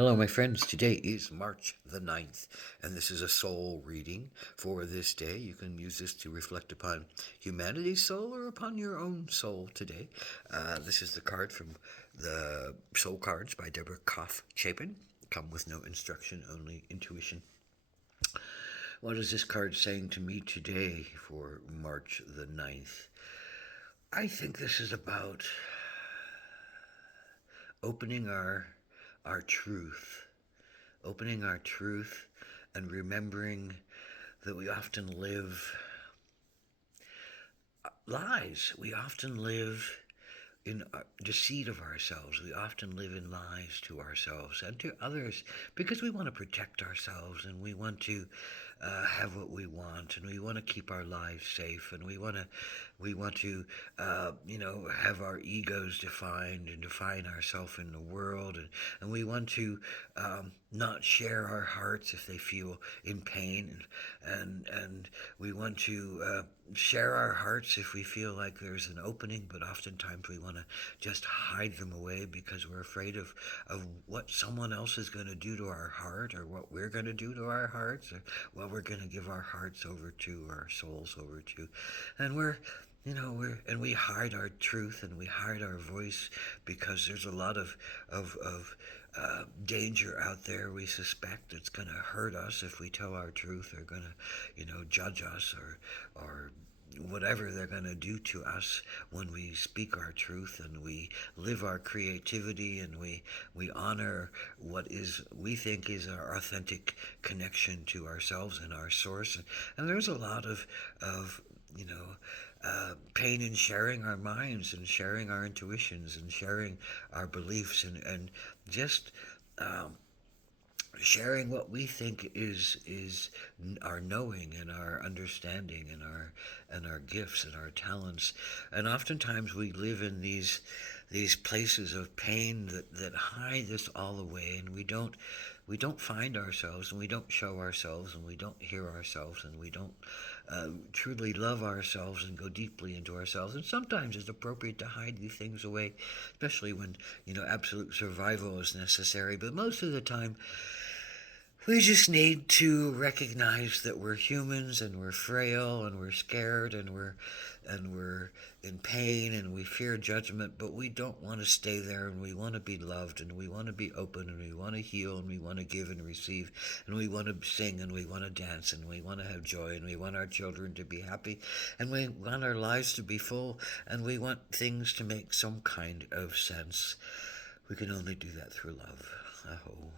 Hello, my friends. Today is March the 9th, and this is a soul reading for this day. You can use this to reflect upon humanity's soul or upon your own soul today. This is the card from the Soul Cards by Deborah Koff Chapin. Come with no instruction, only intuition. What is this card saying to me today for March the 9th? I think this is about opening our truth. Opening our truth and remembering that we often live lies. We often live in deceit of ourselves. We often live in lies to ourselves and to others because we want to protect ourselves and we want to have what we want and we want to keep our lives safe and we want to have our egos defined and define ourselves in the world and we want to not share our hearts if they feel in pain and we want to share our hearts if we feel like there's an opening, but oftentimes we want to just hide them away because we're afraid of what someone else is going to do to our heart or what we're going to do to our hearts or what we're going to give our hearts over to, our souls over to. And we hide our truth and we hide our voice because there's a lot of danger out there. We suspect it's going to hurt us if we tell our truth. They're going to, judge us or whatever they're going to do to us when we speak our truth and we live our creativity and we honor what is we think is our authentic connection to ourselves and our source. And there's a lot of pain in sharing our minds and sharing our intuitions and sharing our beliefs and just sharing what we think is our knowing and our understanding and our gifts and our talents. And oftentimes we live in these places of pain that hide this all away, and we don't find ourselves, and we don't show ourselves, and we don't hear ourselves, and we don't truly love ourselves and go deeply into ourselves. And sometimes it's appropriate to hide these things away, especially when absolute survival is necessary. But most of the time, we just need to recognize that we're humans and we're frail and we're scared and we're in pain and we fear judgment, but we don't want to stay there, and we want to be loved and we want to be open and we want to heal and we want to give and receive and we want to sing and we want to dance and we want to have joy and we want our children to be happy and we want our lives to be full and we want things to make some kind of sense. We can only do that through love. Oh.